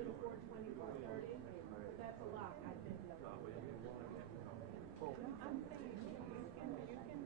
to the 420, 430. That's a lot, I think. I'm saying you can do it.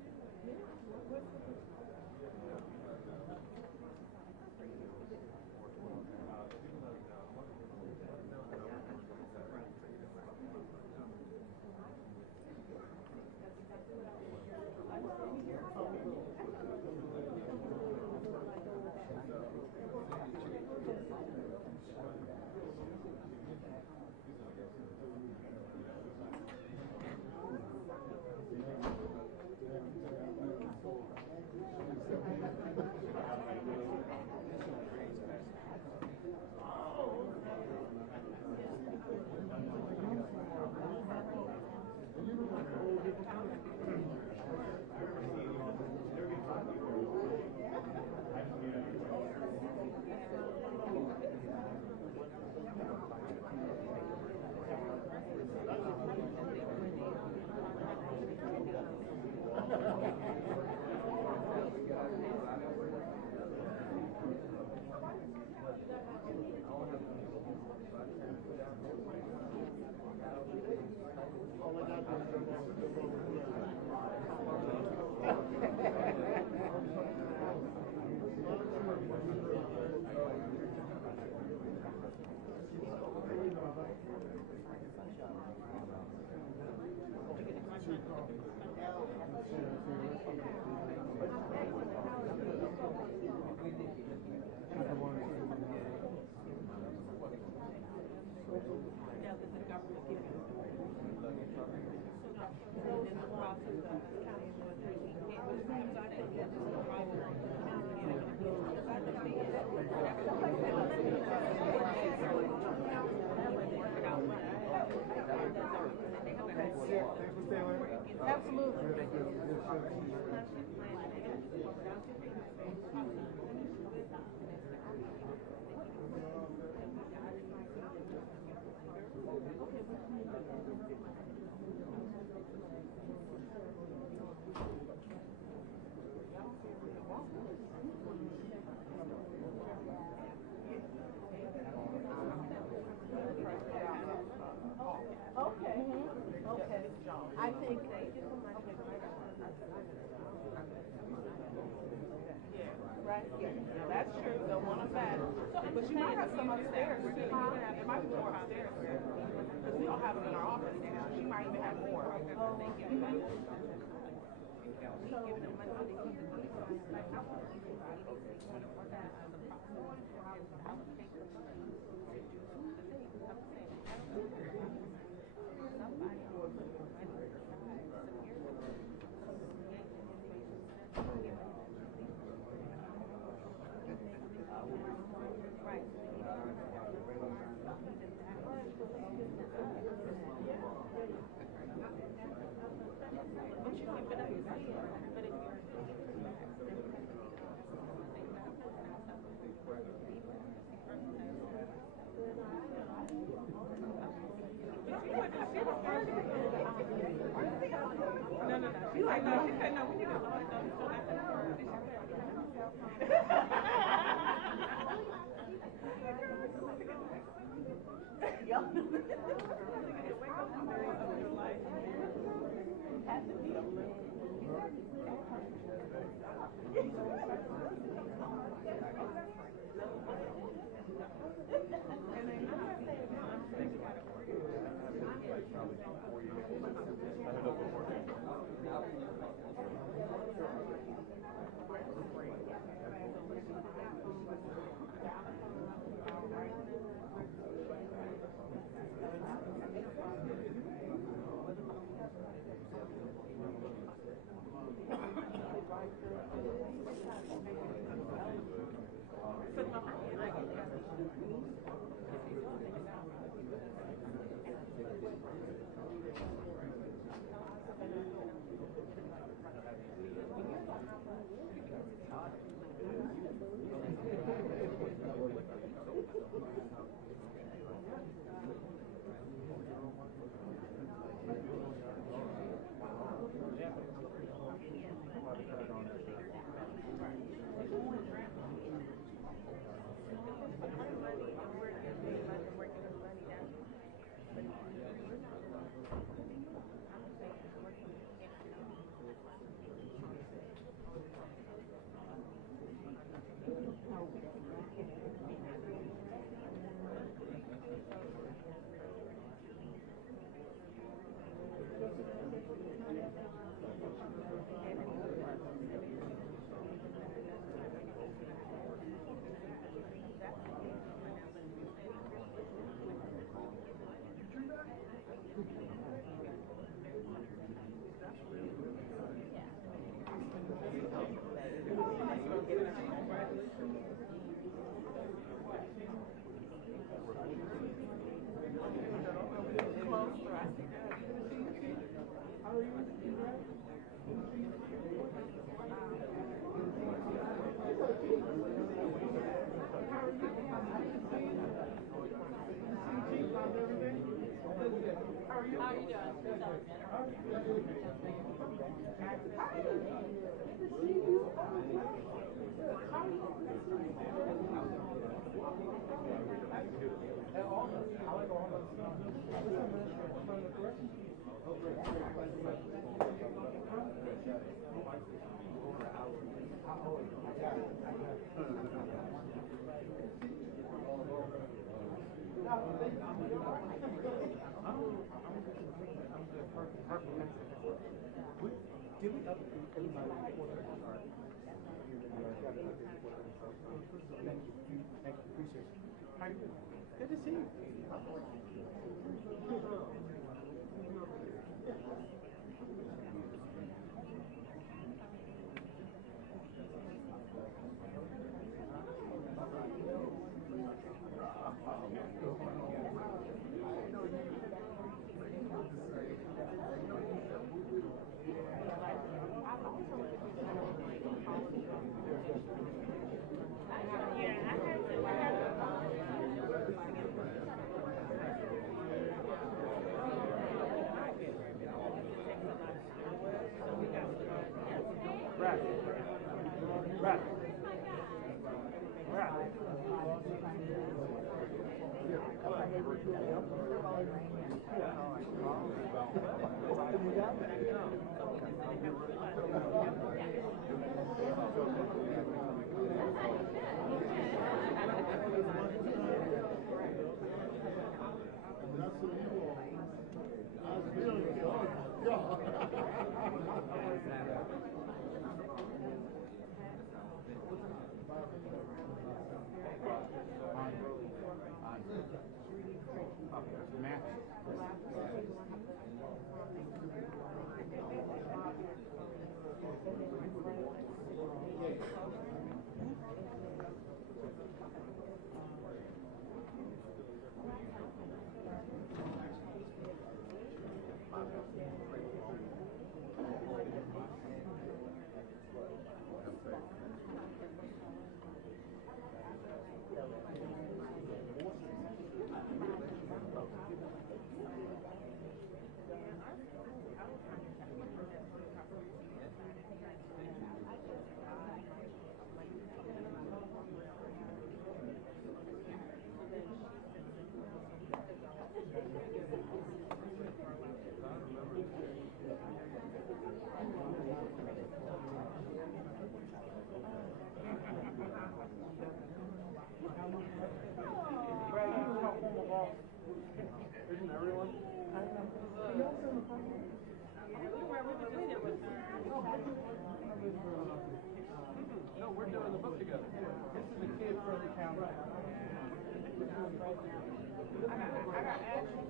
I think right? Yeah, that's true. Don't want them back. But you might have some upstairs. There might be more upstairs. Because we don't have them in our office now. She might even have more. No. She's like, no, she said, no, we need to go. Good to see you. Isn't everyone? No, we're doing the book together. This is a kid-friendly town. I got action.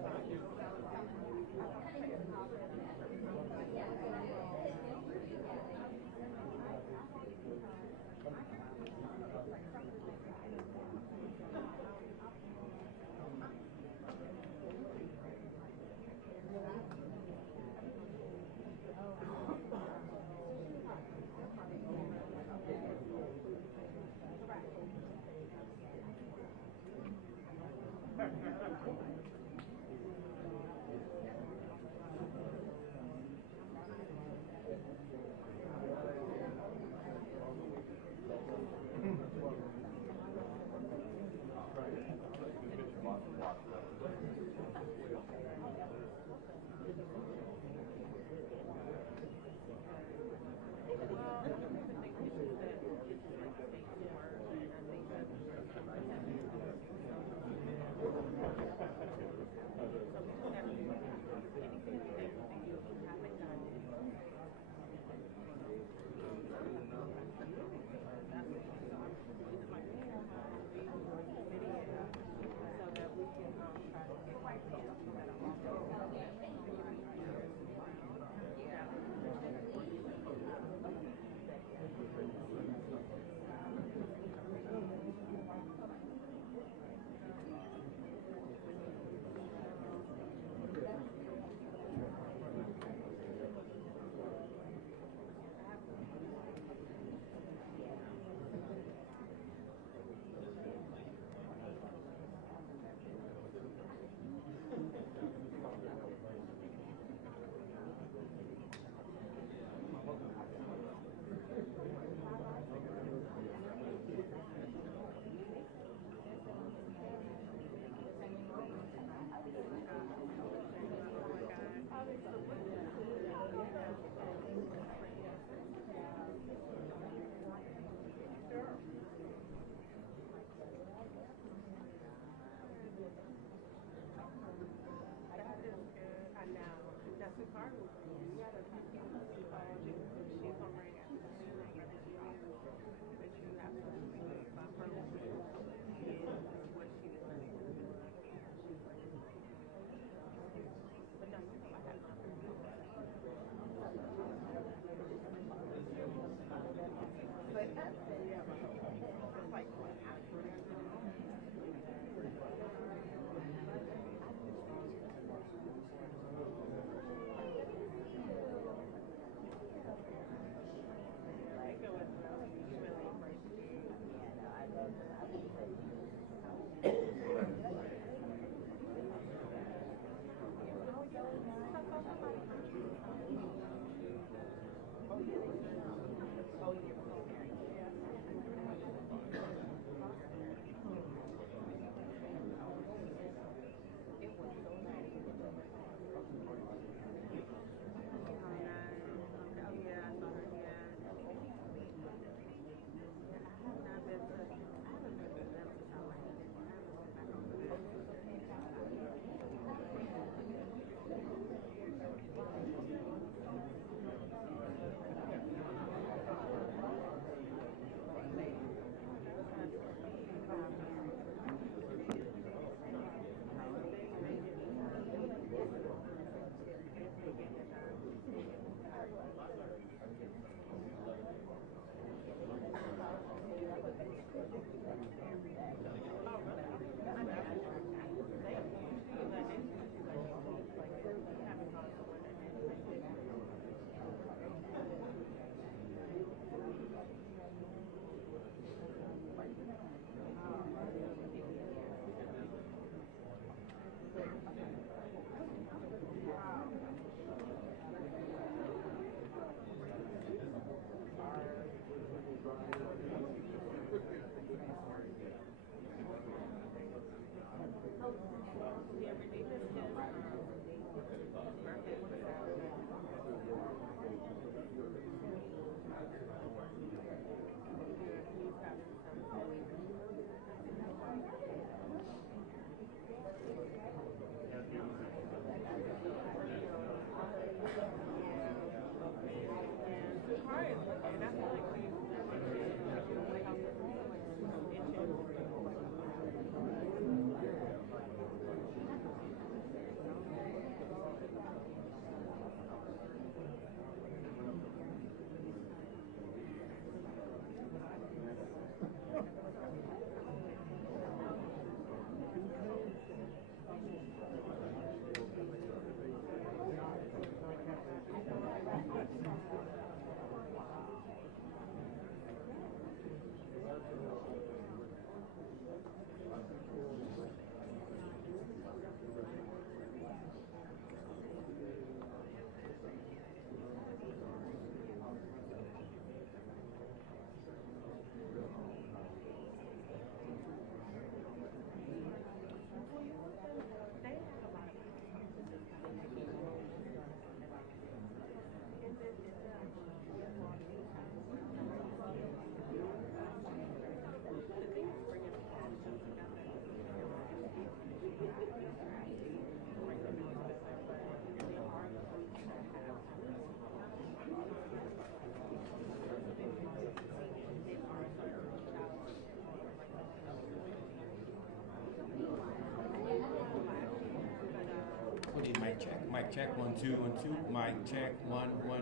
Mic check, 1 2 1 2. Mic check, 1 1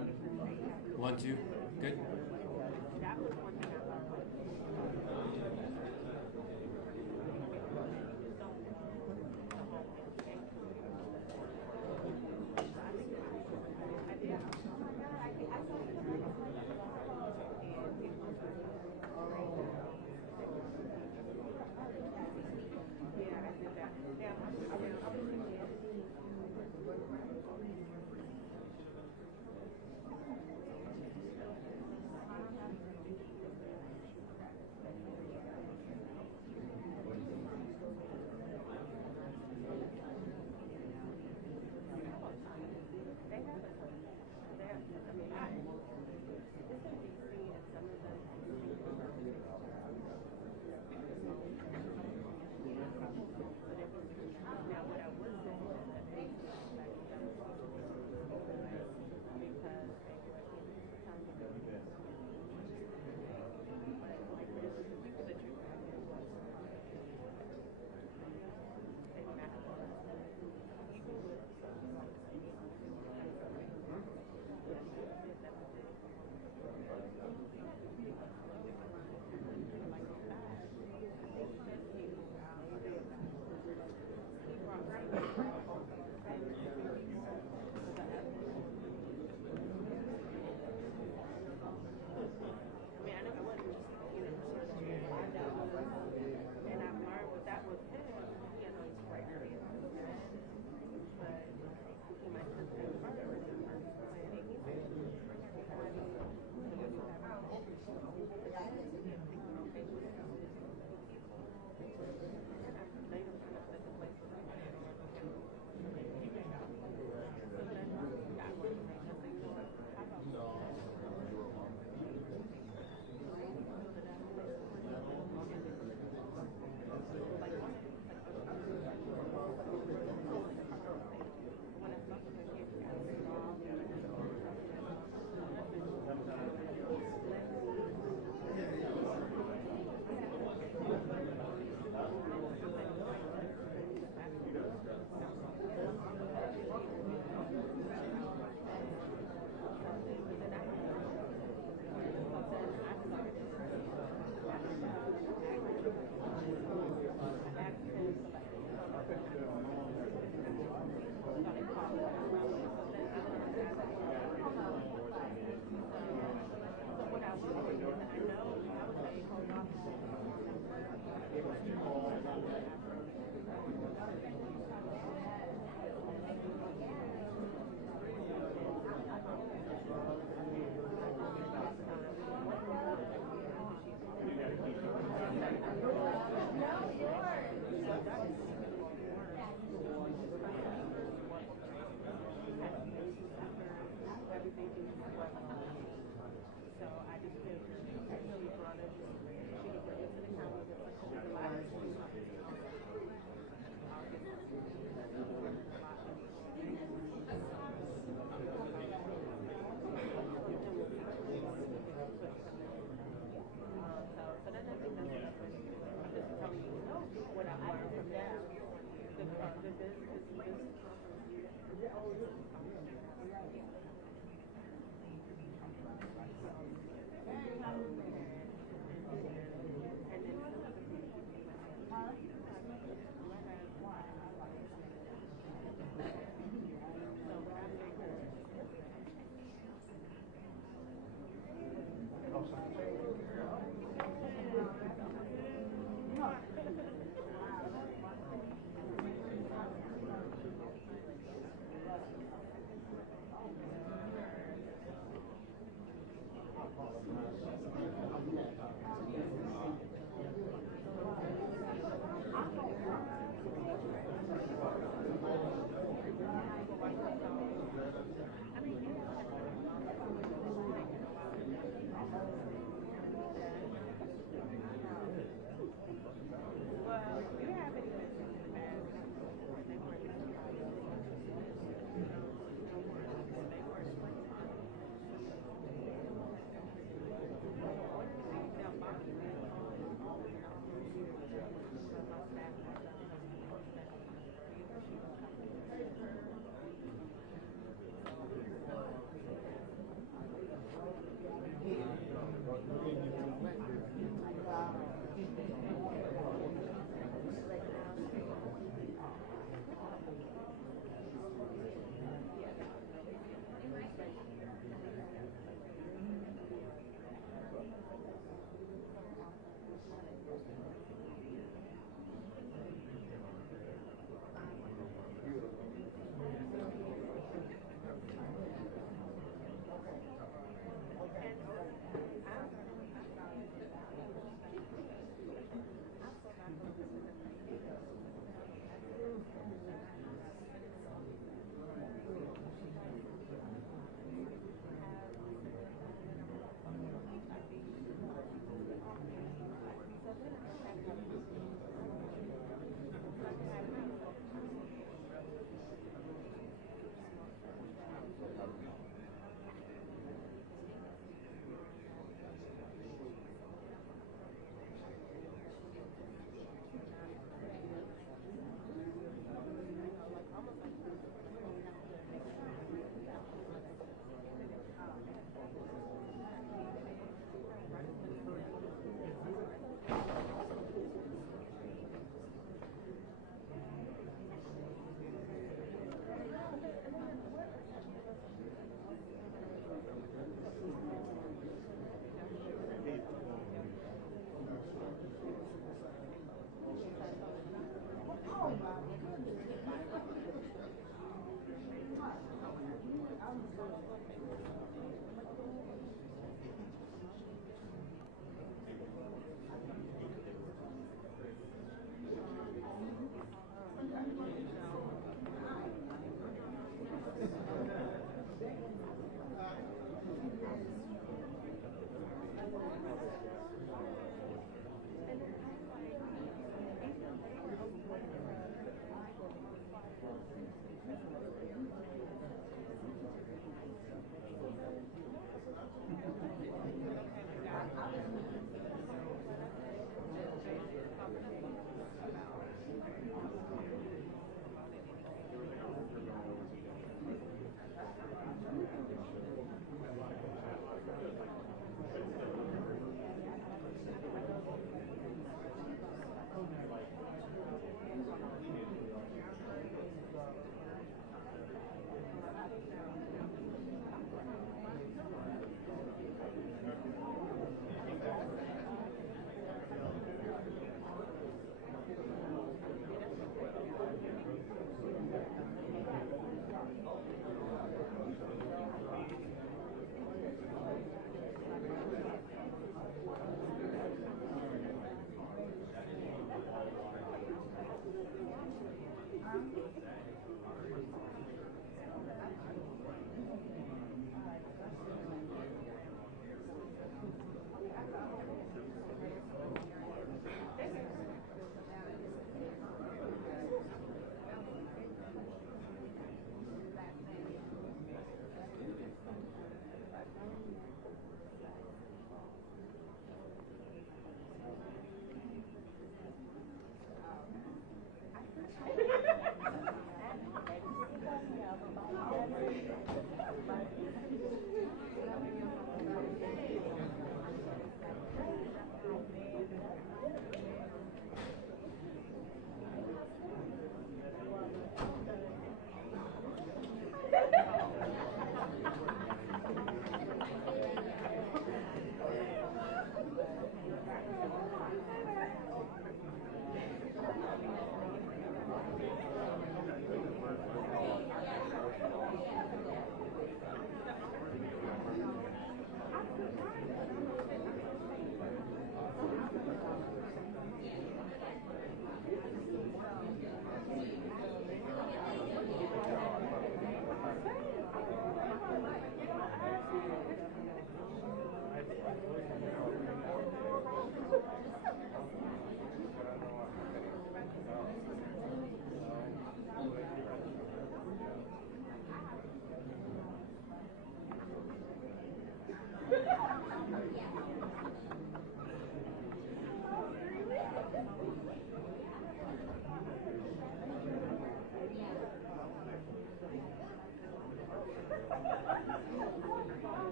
1 2. Good. That was one thing I love.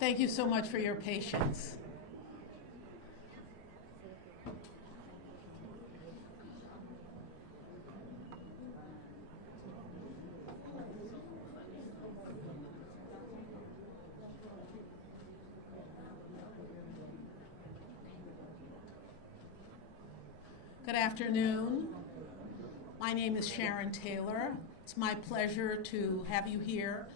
Thank you so much for your patience. Good afternoon. My name is Sharon Taylor. It's my pleasure to have you here.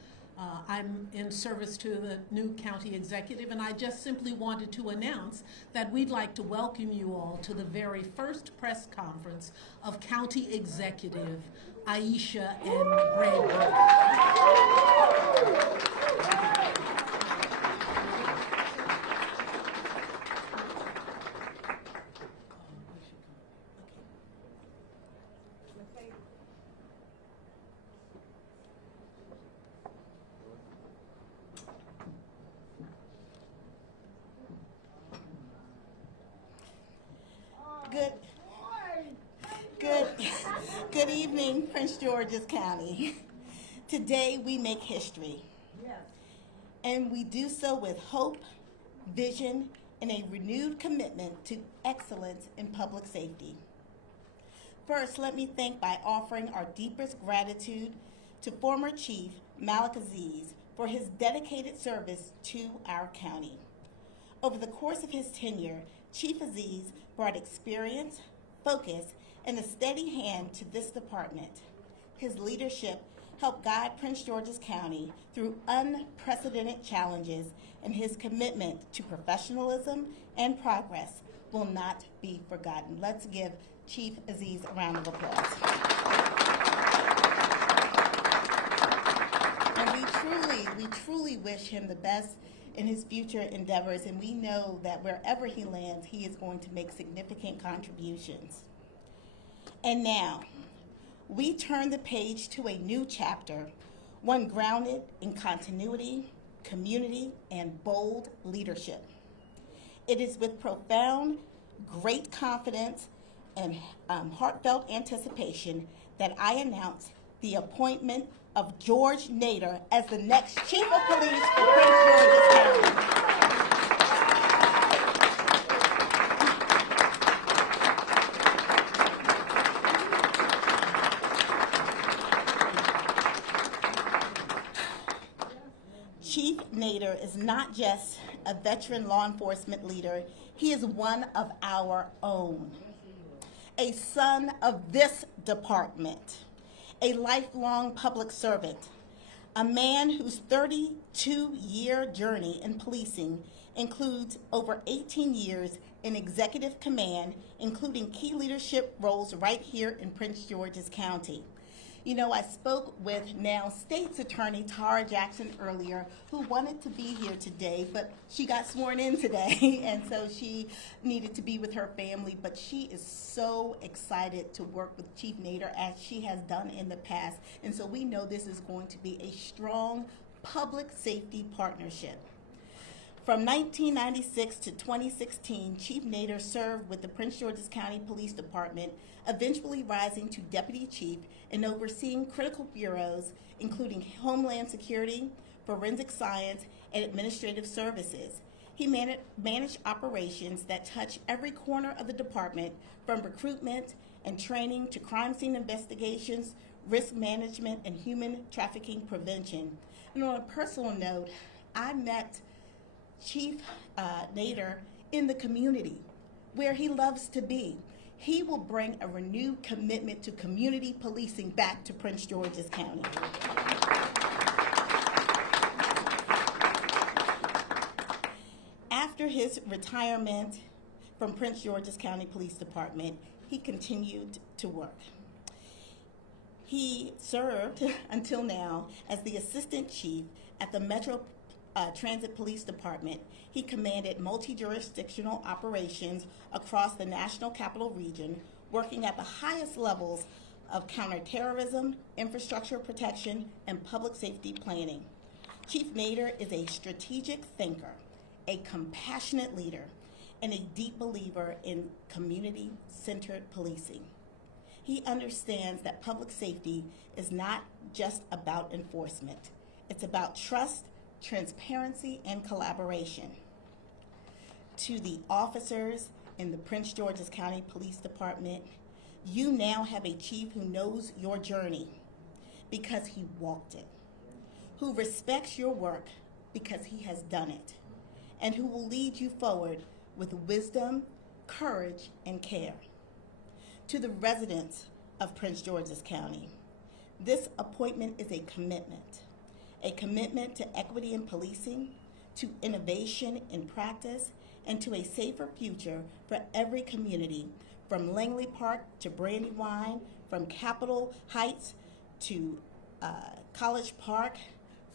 I'm in service to the new county executive, and I just simply wanted to announce that we'd like to welcome you all to the very first press conference of County Executive Aisha Braveboy. Good evening, Prince George's County. Today we make history. Yes. And we do so with hope, vision, and a renewed commitment to excellence in public safety. First, let me thank by offering our deepest gratitude to former Chief Malik Aziz for his dedicated service to our county. Over the course of his tenure, Chief Aziz brought experience, focus, and a steady hand to this department. His leadership helped guide Prince George's County through unprecedented challenges, and his commitment to professionalism and progress will not be forgotten. Let's give Chief Aziz a round of applause. And we truly wish him the best in his future endeavors, and we know that wherever he lands, he is going to make significant contributions. And now, we turn the page to a new chapter, one grounded in continuity, community, and bold leadership. It is with profound, great confidence and heartfelt anticipation that I announce the appointment of George Nader as the next Chief of Police for Prince George's County. Chief Nader is not just a veteran law enforcement leader, he is one of our own. A son of this department, a lifelong public servant, a man whose 32-year journey in policing includes over 18 years in executive command, including key leadership roles right here in Prince George's County. You know, I spoke with now State's Attorney Tara Jackson earlier, who wanted to be here today, but she got sworn in today, and so she needed to be with her family. But she is so excited to work with Chief Nader as she has done in the past, and so we know this is going to be a strong public safety partnership. From 1996 to 2016, Chief Nader served with the Prince George's County Police Department, eventually rising to Deputy Chief and overseeing critical bureaus, including Homeland Security, Forensic Science, and Administrative Services. He managed operations that touch every corner of the department, from recruitment and training to crime scene investigations, risk management, and human trafficking prevention. And on a personal note, I met Chief Nader in the community where he loves to be. He will bring a renewed commitment to community policing back to Prince George's County. After his retirement from Prince George's County Police Department, he continued to work. He served until now as the Assistant Chief at the Metro Transit Police Department. He commanded multi-jurisdictional operations across the National Capital Region, working at the highest levels of counterterrorism, infrastructure protection, and public safety planning. Chief Nader is a strategic thinker, a compassionate leader, and a deep believer in community-centered policing. He understands that public safety is not just about enforcement. It's about trust, transparency, and collaboration. To the officers in the Prince George's County Police Department, you now have a chief who knows your journey because he walked it, who respects your work because he has done it, and who will lead you forward with wisdom, courage, and care. To the residents of Prince George's County, this appointment is a commitment to equity in policing, to innovation in practice, and to a safer future for every community, from Langley Park to Brandywine, from Capitol Heights to College Park,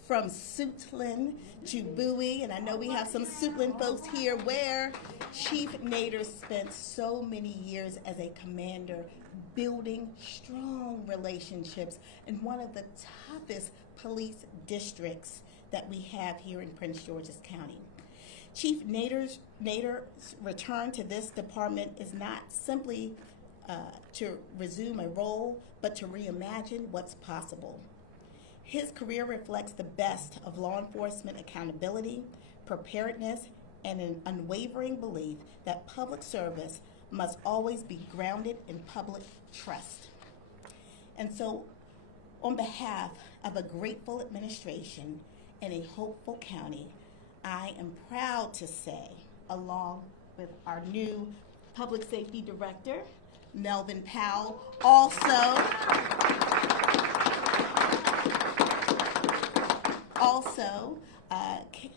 from Suitland to Bowie, and I know we have some Suitland folks here, where Chief Nader spent so many years as a commander building strong relationships in one of the toughest police districts that we have here in Prince George's County. Chief Nader's return to this department is not simply to resume a role, but to reimagine what's possible. His career reflects the best of law enforcement accountability, preparedness, and an unwavering belief that public service must always be grounded in public trust. And so, on behalf of a grateful administration and a hopeful county, I am proud to say, along with our new Public Safety Director, Melvin Powell,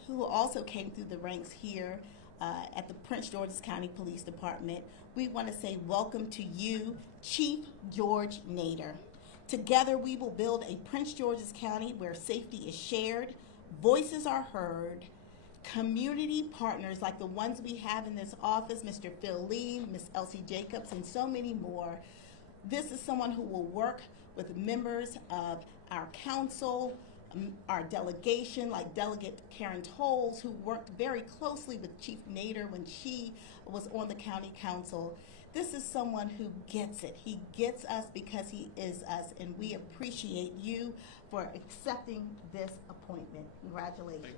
who also came through the ranks here at the Prince George's County Police Department, we want to say welcome to you, Chief George Nader. Together we will build a Prince George's County where safety is shared, voices are heard, community partners like the ones we have in this office, Mr. Phil Lee, Ms. Elsie Jacobs, and so many more. This is someone who will work with members of our council, our delegation, like Delegate Karen Tolles, who worked very closely with Chief Nader when she was on the county council. This is someone who gets it. He gets us because he is us, and we appreciate you for accepting this appointment. Congratulations.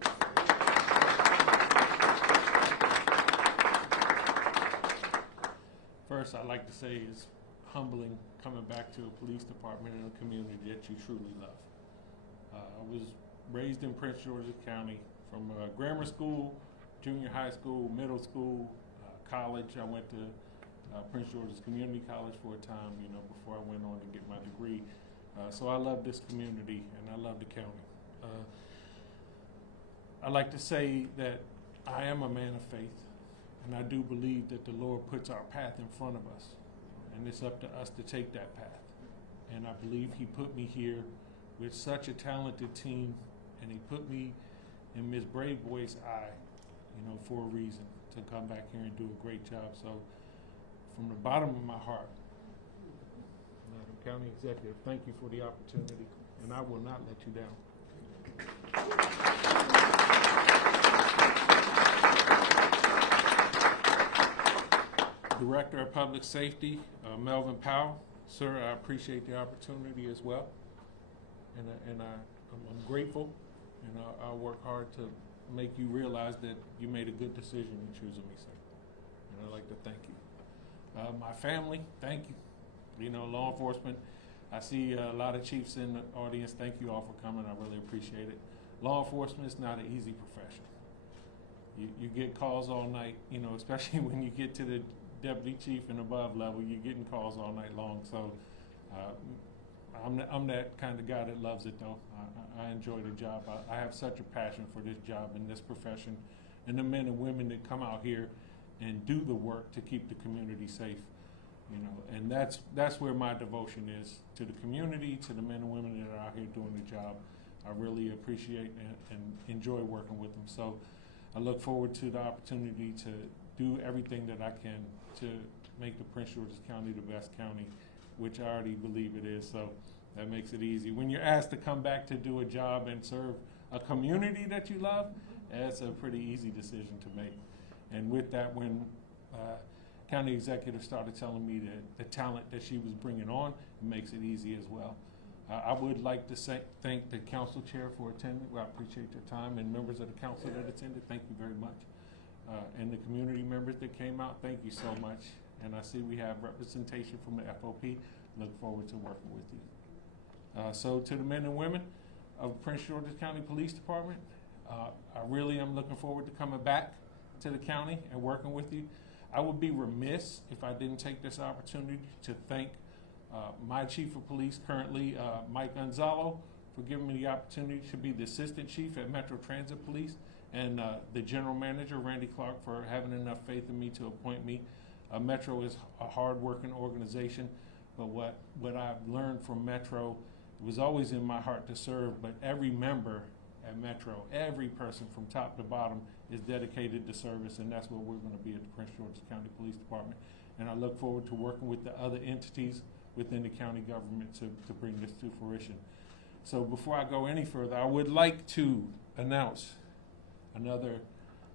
First, I'd like to say it's humbling coming back to a police department and a community that you truly love. I was raised in Prince George's County from grammar school, junior high school, middle school, college. I went to Prince George's Community College for a time, before I went on to get my degree. So I love this community and I love the county. I like to say that I am a man of faith, and I do believe that the Lord puts our path in front of us, and it's up to us to take that path. And I believe He put me here with such a talented team, and He put me in Ms. Braveboy's eye, for a reason, to come back here and do a great job. So from the bottom of my heart, Madam County Executive, thank you for the opportunity, and I will not let you down. Director of Public Safety, Melvin Powell. Sir, I appreciate the opportunity as well. And I'm grateful, and I'll work hard to make you realize that you made a good decision in choosing me, sir. And I'd like to thank you. My family, thank you. Law enforcement, I see a lot of chiefs in the audience. Thank you all for coming. I really appreciate it. Law enforcement is not an easy profession. You get calls all night, especially when you get to the deputy chief and above level, you're getting calls all night long. So I'm that kind of guy that loves it, though. I enjoy the job. I have such a passion for this job and this profession, and the men and women that come out here and do the work to keep the community safe. And that's where my devotion is, to the community, to the men and women that are out here doing the job. I really appreciate and enjoy working with them. So I look forward to the opportunity to do everything that I can to make the Prince George's County the best county, which I already believe it is. So that makes it easy. When you're asked to come back to do a job and serve a community that you love, that's a pretty easy decision to make. And with that, when county executive started telling me the talent that she was bringing on, it makes it easy as well. I would like to thank the council chair for attending. Well, I appreciate your time, and members of the council that attended. Thank you very much. And the community members that came out, thank you so much. And I see we have representation from the FOP. Look forward to working with you. So to the men and women of Prince George's County Police Department, I really am looking forward to coming back to the county and working with you. I would be remiss if I didn't take this opportunity to thank my chief of police currently, Mike Gonzalo, for giving me the opportunity to be the assistant chief at Metro Transit Police, and the general manager, Randy Clark, for having enough faith in me to appoint me. Metro is a hard-working organization, but what I've learned from Metro, it was always in my heart to serve, but every member at Metro, every person from top to bottom is dedicated to service, and that's what we're going to be at the Prince George's County Police Department. And I look forward to working with the other entities within the county government to bring this to fruition. So before I go any further, I would like to announce another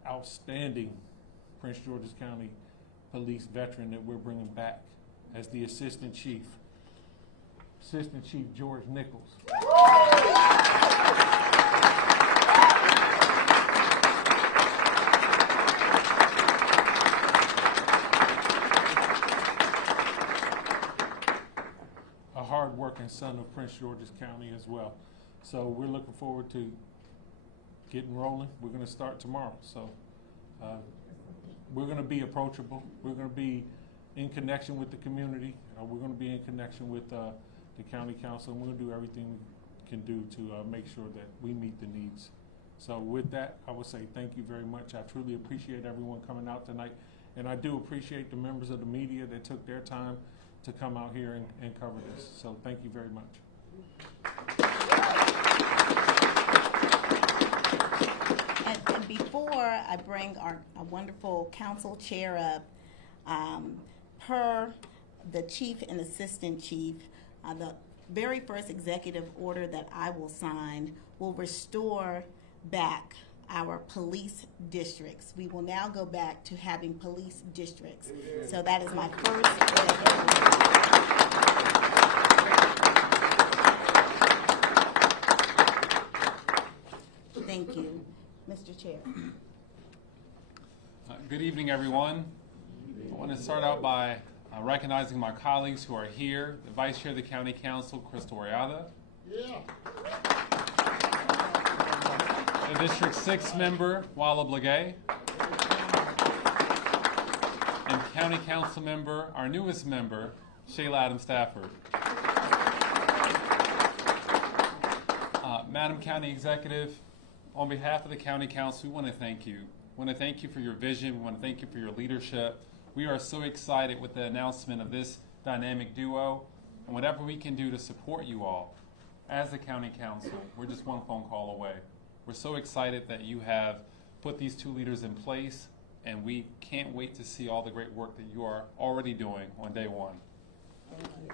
outstanding Prince George's County Police veteran that we're bringing back as the Assistant Chief George Nichols. Prince George's County as well. So we're looking forward to getting rolling. We're going to start tomorrow. So we're going to be approachable. We're going to be in connection with the community. We're going to be in connection with the county council, and we're going to do everything we can do to make sure that we meet the needs. So with that, I would say thank you very much. I truly appreciate everyone coming out tonight, and I do appreciate the members of the media that took their time to come out here and cover this. So thank you very much. And before I bring our wonderful council chair up, per the chief and assistant chief, the very first executive order that I will sign will restore back our police districts. We will now go back to having police districts. So that is my first executive order. Thank you, Mr. Chair. Good evening, everyone. I want to start out by recognizing my colleagues who are here. The Vice Chair of the County Council, Crystal Oriada. Yeah. The District 6 member, Walla Blagay. And County Council member, our newest member, Shayla Adams Stafford. Madam County Executive, on behalf of the County Council, we want to thank you. We want to thank you for your vision. We want to thank you for your leadership. We are so excited with the announcement of this dynamic duo, and whatever we can do to support you all as the County Council, we're just one phone call away. We're so excited that you have put these two leaders in place, and we can't wait to see all the great work that you are already doing on day one. Thank you.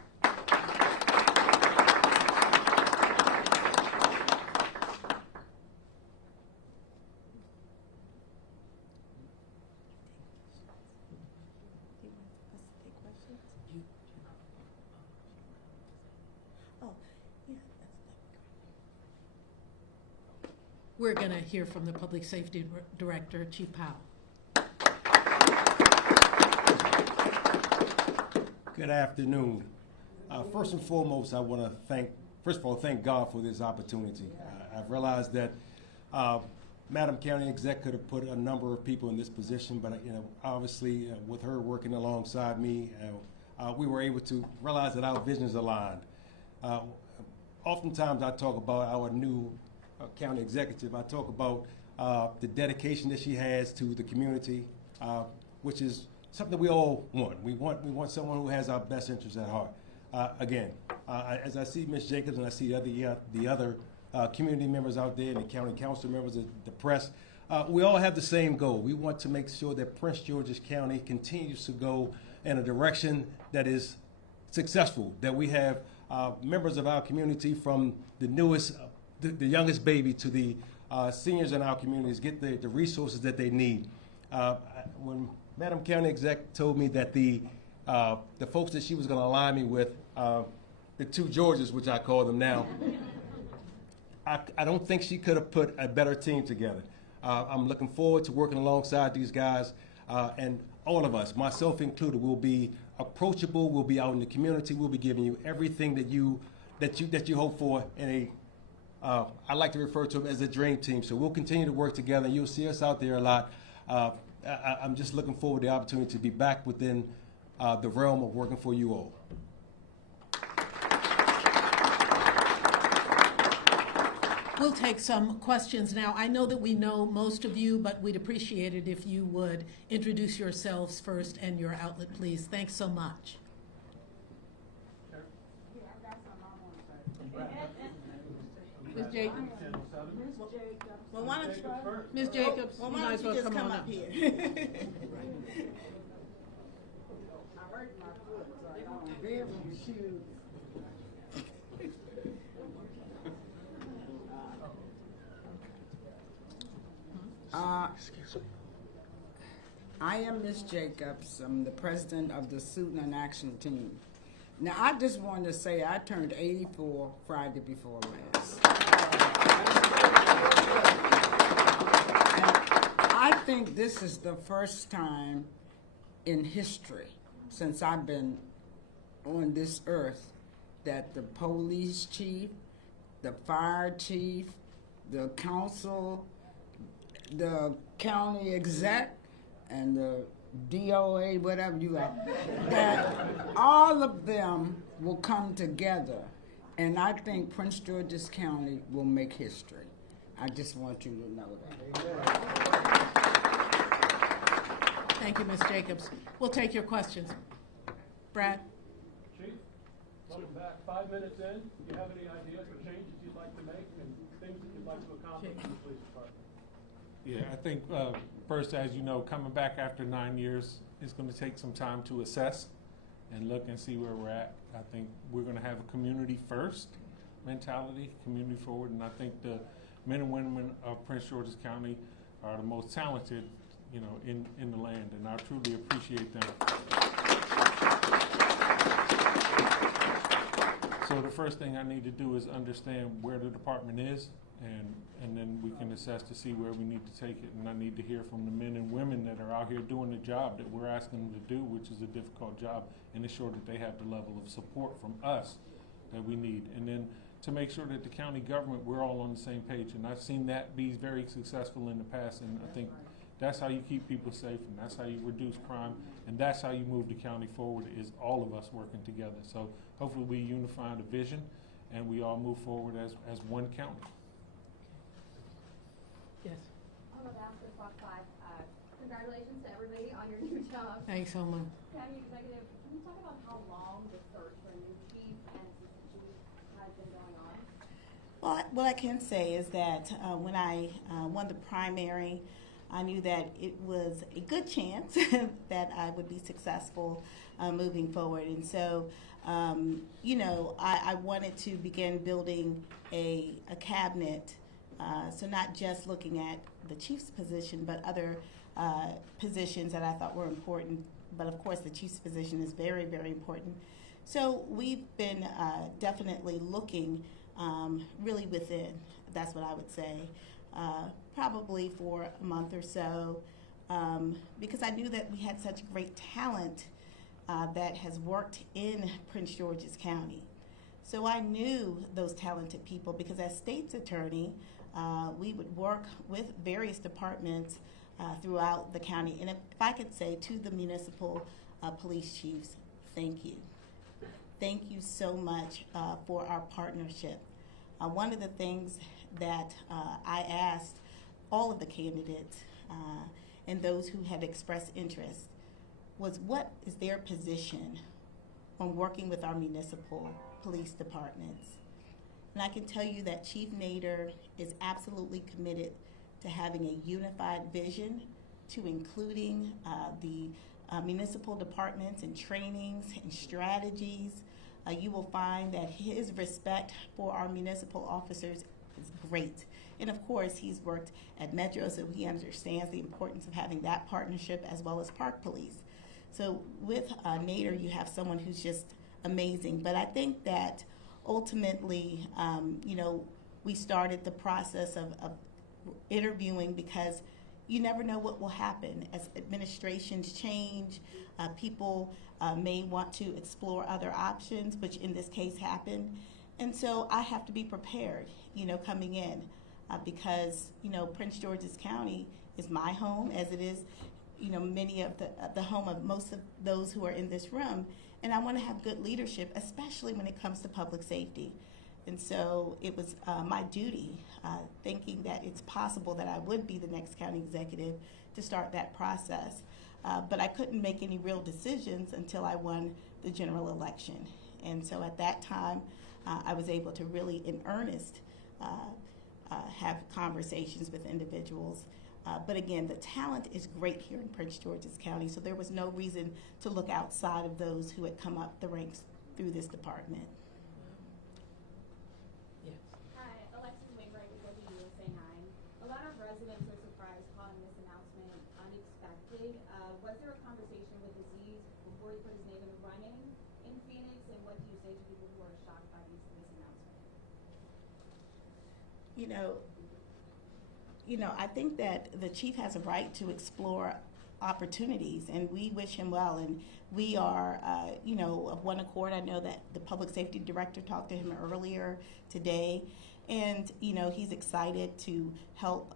We're going to hear from the Public Safety Director, Chief Powell. Good afternoon. First and foremost, I want to thank God for this opportunity. I've realized that Madam County Executive put a number of people in this position, but obviously with her working alongside me, we were able to realize that our visions aligned. Oftentimes I talk about our new county executive. I talk about the dedication that she has to the community, which is something we all want. We want someone who has our best interests at heart. Again, as I see Ms. Jacobs and I see the other community members out there and the county council members, the press, we all have the same goal. We want to make sure that Prince George's County continues to go in a direction that is successful, that we have members of our community from the newest, the youngest baby to the seniors in our communities get the resources that they need. When Madam County Exec told me that the folks that she was going to align me with, the two Georges, which I call them now, I don't think she could have put a better team together. I'm looking forward to working alongside these guys, and all of us, myself included, will be approachable. We'll be out in the community. We'll be giving you everything that you hope for in a I like to refer to them as a dream team. So we'll continue to work together. You'll see us out there a lot. I'm just looking forward to the opportunity to be back within the realm of working for you all. We'll take some questions now. I know that we know most of you, but we'd appreciate it if you would introduce yourselves first and your outlet, please. Thanks so much. Ms. Jacobs? Well, why don't you, Ms. Jacobs, well, you why might as don't well you just come on up up. here? I hurt my foot, so I don't wear my shoes. I am Ms. Jacobs. I'm the president of the Student and Action Team. Now, I just wanted to say I turned 84 Friday before last. And I think this is the first time in history since I've been on this earth that the police chief, the fire chief, the council, the county exec, and the DOA, whatever you are, that all of them will come together. And I think Prince George's County will make history. I just want you to know that. Thank you, Ms. Jacobs. We'll take your questions. Brad? Chief, welcome back. 5 minutes in, do you have any ideas for changes you'd like to make and things that you'd like to accomplish in the police department? Yeah, I think first, as you know, coming back after 9 years, it's going to take some time to assess and look and see where we're at. I think we're going to have a community first mentality, community forward, and I think the men and women of Prince George's County are the most talented, you know, in the land, and I truly appreciate them. So the first thing I need to do is understand where the department is, and then we can assess to see where we need to take it. And I need to hear from the men and women that are out here doing the job that we're asking them to do, which is a difficult job, and ensure that they have the level of support from us that we need. And then to make sure that the county government, we're all on the same page. And I've seen that be very successful in the past, and I think that's how you keep people safe, and that's how you reduce crime, and that's how you move the county forward, is all of us working together. So hopefully we unify the vision and we all move forward as one county. Yes. I'm about to Block 5. Congratulations to everybody on your new job. Thanks so much. County Executive, can you talk about how long the search for a new chief and assistant chief has been going on? Well, what I can say is that when I won the primary, I knew that it was a good chance that I would be successful moving forward. And so, you know, I wanted to begin building a cabinet. So not just looking at the chief's position, but other positions that I thought were important. But of course, the chief's position is very, very important. So we've been definitely looking really within. That's what I would say. Probably for a month or so, because I knew that we had such great talent that has worked in Prince George's County. So I knew those talented people because as state's attorney, we would work with various departments throughout the county. And if I could say to the municipal police chiefs, thank you. Thank you so much for our partnership. One of the things that I asked all of the candidates and those who had expressed interest was, what is their position on working with our municipal police departments? And I can tell you that Chief Nader is absolutely committed to having a unified vision, to including the municipal departments and trainings and strategies. You will find that his respect for our municipal officers is great. And of course, he's worked at Metro, so he understands the importance of having that partnership as well as Park Police. So with Nader, you have someone who's just amazing. But I think that ultimately, you know, we started the process of interviewing because you never know what will happen. As administrations change, people may want to explore other options, which in this case happened. And so I have to be prepared, you know, coming in because, you know, Prince George's County is my home, as it is, you know, many of the home of most of those who are in this room. And I want to have good leadership, especially when it comes to public safety. And so it was my duty, thinking that it's possible that I would be the next county executive, to start that process. But I couldn't make any real decisions until I won the general election. And so at that time, I was able to really, in earnest, have conversations with individuals. But again, the talent is great here in Prince George's County, so there was no reason to look outside of those who had come up the ranks through this department. Yes. Hi, Alexis Wainwright with WUSA 9. A lot of residents are surprised calling this announcement unexpected. Was there a conversation with Aziz before he put his name in the running in Phoenix, and what do you say to people who are shocked by this announcement? You know, I think that the chief has a right to explore opportunities, and we wish him well. And we are, of one accord. I know that the public safety director talked to him earlier today, and he's excited to help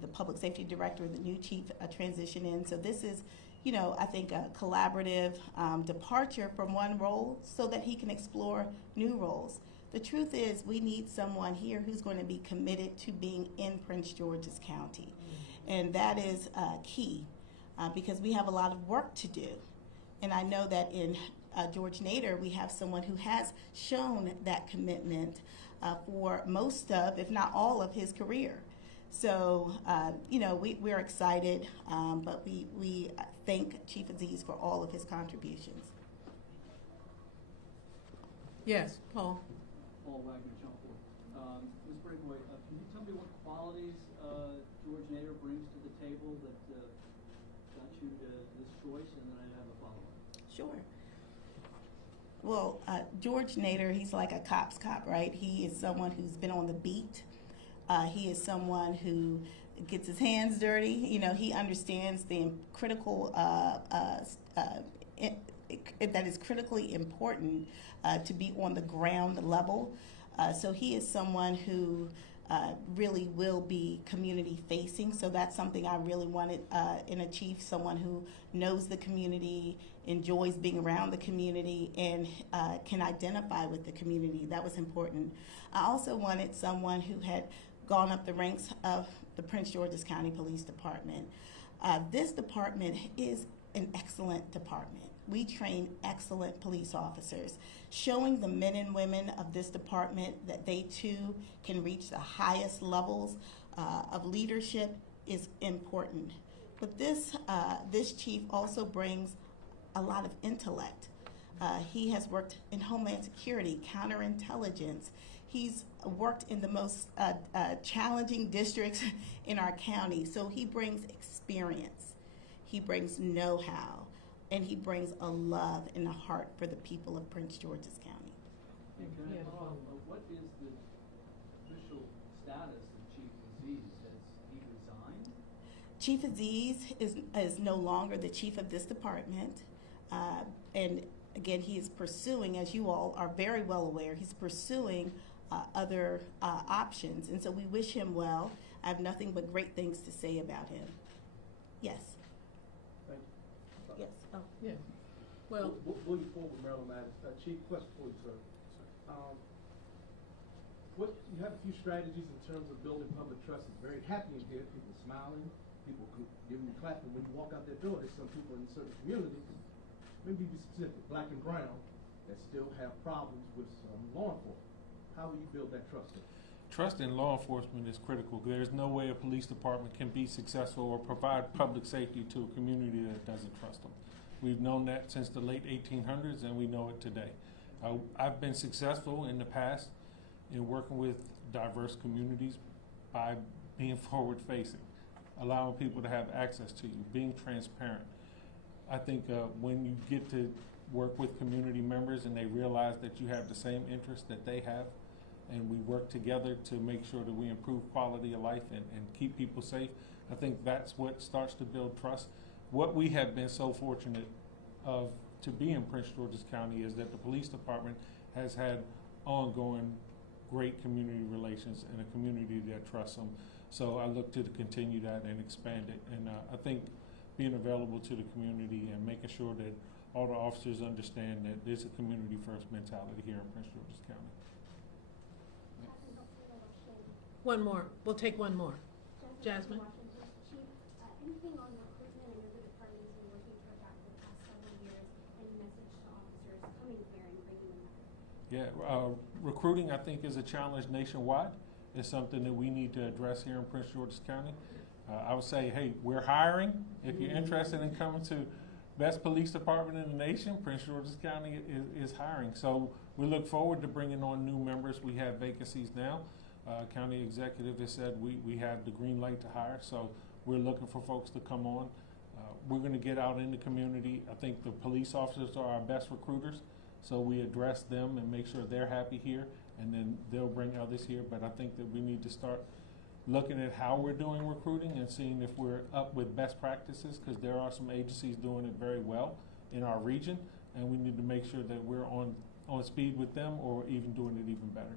the public safety director, the new chief, transition in. So this is, I think a collaborative departure from one role so that he can explore new roles. The truth is, we need someone here who's going to be committed to being in Prince George's County. And that is key because we have a lot of work to do. And I know that in George Nader, we have someone who has shown that commitment for most of, if not all of, his career. So, we're excited, but we thank Chief Aziz for all of his contributions. Yes, Paul. Paul Wagner, Chelmsford. Ms. Braveboy, can you tell me what qualities George Nader brings to the table that got you to this choice, and then I have a follow-up. Sure. Well, George Nader, he's like a cop's cop, right? He is someone who's been on the beat. He is someone who gets his hands dirty. He understands the critical that is critically important to be on the ground level. So he is someone who really will be community facing. So that's something I really wanted in a chief, someone who knows the community, enjoys being around the community, and can identify with the community. That was important. I also wanted someone who had gone up the ranks of the Prince George's County Police Department. This department is an excellent department. We train excellent police officers, showing the men and women of this department that they too can reach the highest levels of leadership is important. But this chief also brings a lot of intellect. He has worked in Homeland Security, counterintelligence. He's worked in the most challenging districts in our county. So he brings experience. He brings know-how. And he brings a love and a heart for the people of Prince George's County. Hey, can I follow up? What is the official status of Chief Aziz? Has he resigned? Chief Aziz is no longer the chief of this department. And again, he is pursuing, as you all are very well aware, he's pursuing other options. And so we wish him well. I have nothing but great things to say about him. Yes. Yes. Oh. Yeah. Well, William Ford, Maryland, Chief, question for you, sir. You have a few strategies in terms of building public trust. It's very happy in here. People smiling, people giving you clapping. When you walk out that door, there's some people in certain communities, maybe be specific, black and brown, that still have problems with law enforcement. How will you build that trust? Trust in law enforcement is critical. There's no way a police department can be successful or provide public safety to a community that doesn't trust them. We've known that since the late 1800s, and we know it today. I've been successful in the past in working with diverse communities by being forward-facing, allowing people to have access to you, being transparent. I think when you get to work with community members and they realize that you have the same interests that they have, and we work together to make sure that we improve quality of life and keep people safe, I think that's what starts to build trust. What we have been so fortunate of to be in Prince George's County is that the police department has had ongoing great community relations and a community that trusts them. So I look to continue that and expand it. And I think being available to the community and making sure that all the officers understand that there's a community first mentality here in Prince George's County. one more. We'll take one more. Jasmine. Chief, anything on recruitment? I know the department has been working toward that for the past several years. Any message to officers coming here and bringing them back? Yeah, recruiting I think is a challenge nationwide. It's something that we need to address here in Prince George's County. I would say, hey, we're hiring. If you're interested in coming to best police department in the nation, Prince George's County is hiring. So we look forward to bringing on new members. We have vacancies now. County executive has said we have the green light to hire, so we're looking for folks to come on. We're going to get out in the community. I think the police officers are our best recruiters, so we address them and make sure they're happy here, and then they'll bring others here. But I think that we need to start looking at how we're doing recruiting and seeing if we're up with best practices, because there are some agencies doing it very well in our region, and we need to make sure that we're on speed with them or even doing it even better.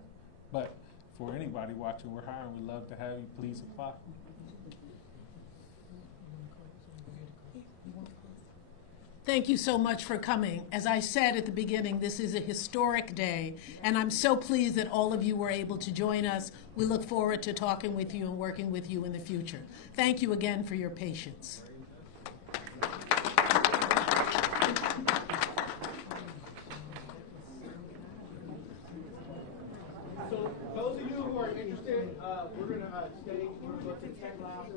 But for anybody watching, we're hiring. We'd love to have you. Please apply. Thank you so much for coming. As I said at the beginning, this is a historic day, and I'm so pleased that all of you were able to join us. We look forward to talking with you and working with you in the future. Thank you again for your patience. So those of you who are interested, we're going to stay. We're going to go to 10 lounge.